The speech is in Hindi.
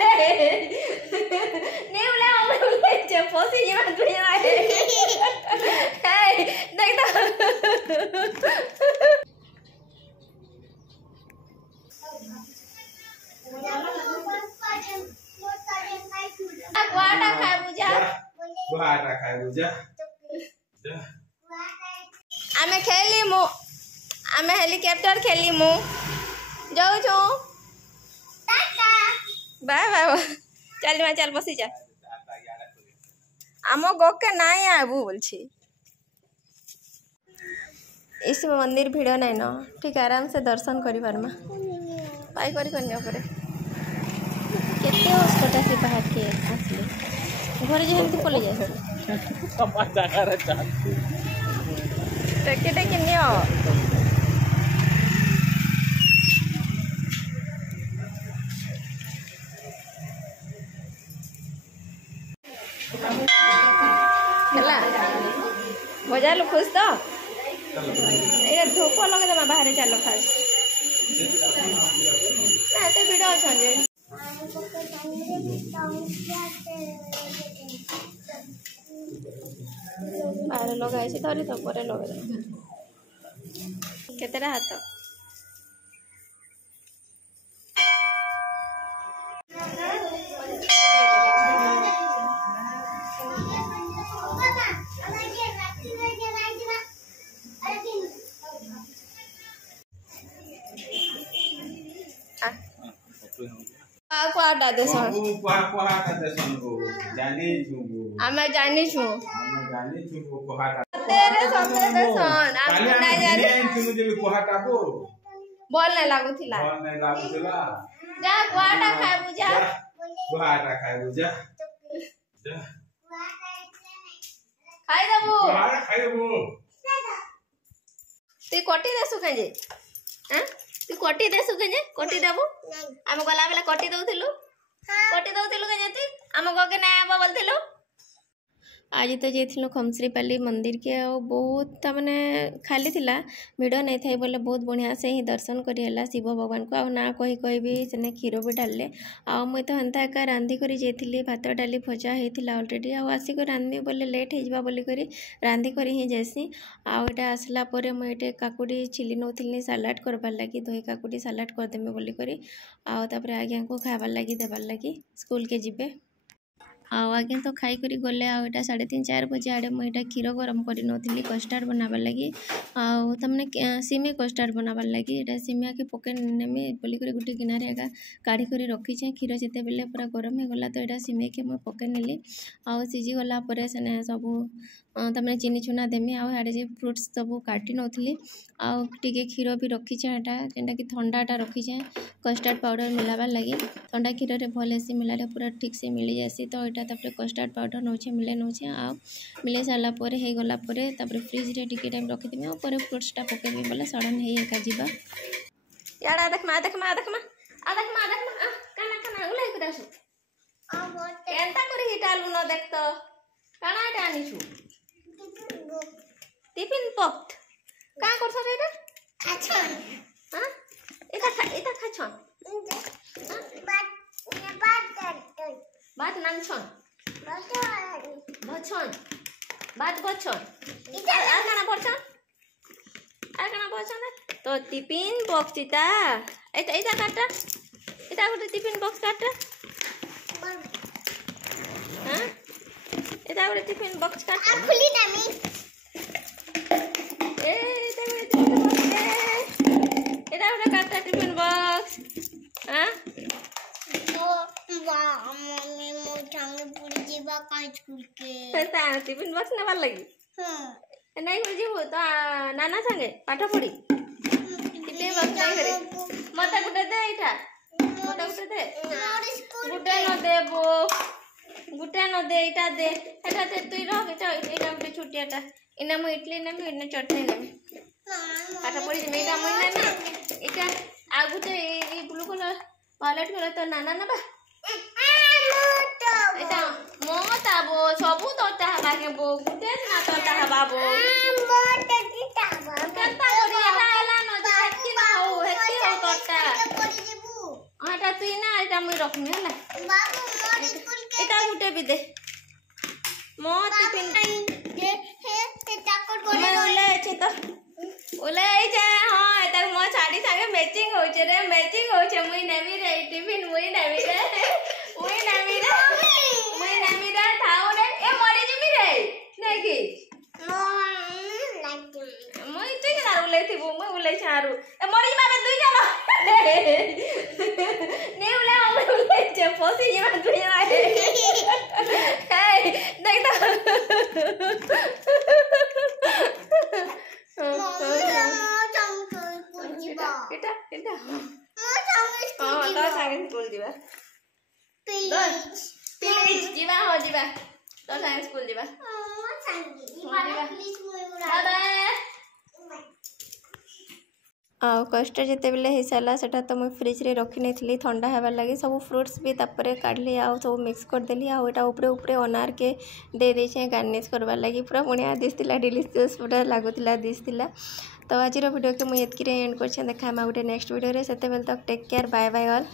नहीं बोले हम बोले पोसी जीवन तू ना है देख तो वाटा खाए बुझा आमे खेली मु आमे हेलीकॉप्टर खेली मु जाऊ छु बाय बाय चल मैं चल बसी जा आम गोके नहीं आबू बोलছি इस मंदिर भिड़ नहीं न ठीक आराम से दर्शन करी पारमा पाई करी करने परे केते होस्टटा से बाहर के आसले घर जे हमती पले जाय समा जगह रे चाहती टेके नियो ହେଲା मजा लो खुश तो ये धूप लगे दमा बाहर चलो फास्ट ना एते भिड अछन जे बाहर लगाई से धरी तो परे लगे केतेरा हाथ कोआटा देसन कोआटा देसन को जानी छु हमें जानी छु कोआटा तेरे सबसे देसन हम ना जानी छु मुझे भी कोआटा को बोल नहीं लागुथिला जा कोआटा खाए बुझा खाए बुझा खाई देबो तू कोटी देसु कजे हैं तू कोटी देसु कजे कोटी देबो हम गला बेला कोटी दउथिलु कोटी दउथिलु कजे तू हम गगे ना आबो बोलथिलु आज तो जाइथिलु खमश्रीपाली मंदिर के बहुत माने खाली थिला भिड़ नहीं थाई बोले बहुत बढ़िया से ही दर्शन करिला शिव भगवान को ना कही कही भी से क्षीर भी डाले आ मुई तो हंता एका रांधि करी जाइथिली भात डाली भजा होता ऑलरेडी आसिक रांधि बोले लेट हो बोली करी रांधि करी ही जाइसी आटा आसला परे मुझे काकुड़ी छिली नौथिली सालाड करबार लगी दही काकुड़ी सालाड करदेमी बोली करी आउे आज्ञा को खाबार लगी देबार लगी स्कूल के जीवे आज्ञा तो खाई करी गले आटा 3:30-4 बजे आड़े मुझे क्षीर गरम कर नी कस्टार्ड बनाबार लगी आने सिमे कस्टार्ड बनाबार लगी ये सिमिया के पके नेमी बोलिक गोटे गिनारे एका काढ़ी कर रखीचे क्षीर जिते बेले पूरा गरम हो गला तो यहाँ सिमे के मुझे पके नेली सीझी गला सब तमें चीनी चुना देमी आड़े फ्रुट्स सब काटी नौली आगे क्षीर भी रखीचे एटा जेनटा कि ठंडाटा रखीचे कस्टार्ड पाउडर मिलाबार लगी ठंडा क्षीर में भल आसी मिलाले पूरा ठीक से मिली जासी तो यहाँ तापर कस्टार्ड पाउडर नौचे मिले नौचे मिले सारा पर हो गला फ्रिज रे टिके टाइम रखीदेमी और फ्रुट्सटा पकेबी बोले सडन है एका जीवा याडा देखमा देखमा देखमा आ देखमा देखमा काना काना उलाई कर आसु केनता करी हिटालु न देख तो काना एटा आनिछु टिफिन बॉक्स का करछ रे खाछन हां एटा खाछन बात नाम छन बचन बात बचन आ काना बचन तो टिफिन बॉक्स इता एटा काटा एटा गोटे टिफिन बॉक्स काटा हां एटा गोटे टिफिन बॉक्स काटा खुली दामी एटा गोटे काटा टिफिन बॉक्स हां मम्मी मो टांगे पूरी जीवा काई स्कूल के ता टिफिन बॉक्स नेबार लगी हां नहीं हो जीवो तो नाना संगे पाठ पढ़ी टिफिन बॉक्स नहीं करे मते गुटे दे इठा मते गुटे दे गुटे न देबो गुटे न दे इटा दे एटा दे तुई रह इटा एटा गुटे छुटियाटा इना मो इडली नेमी इना चटनी नेमी पाठ पढ़ी मेटा मई नेमी इटा आ गुटे ए ब्लू कलर वालेट कलर तो नाना नबा एटा मोटा बो सबु तोटा हबा के बो गुटे ना तोटा हबा बो मोटा किटा बो केनता करी एटा एला न हेती ना हो हेती हो तोटा आटा तुई ना एटा मुई रखमी हला एटा गुटे भी दे मो टिफिन मैं ओले अछि तो ओले जे हां एटा मो साड़ी संगे मैचिंग हो छे रे मैचिंग हो छे मुई नेबी रे टिफिन मुई नेबी रे थाउ रे ए मरी जिमी रे नै की मुई तुई के नार उले थिबो मुई उले छारू ए मरी जिमा बे दुई जनो ने उले हम उले जे पोसी जिमा दुई जना हे देख तो इटा हां तो संगे स्कूल जीवा प्लीज जीवा हो जीवा तो संगे स्कूल जीवा आउ कष्ट जिते बेले हो सारा सेटा तो मुझे फ्रिज रे रखी नहीं ठंडा होबार लगे सब फ्रुट्स भी तापर काढ़ली आउ सब मिक्स करदेली आउ एटा उपरे उपरे अनार के दे देछे गार्निश करबार लगी पूरा बढ़िया दिसतिला डिलीशियस पूरा लागुतिला दिसतिला। तो आज वीडियो के मुझे एतकी एंड कर देखा गोटे नेक्स्ट वीडियो रे सेते बेल तक take care bye bye all.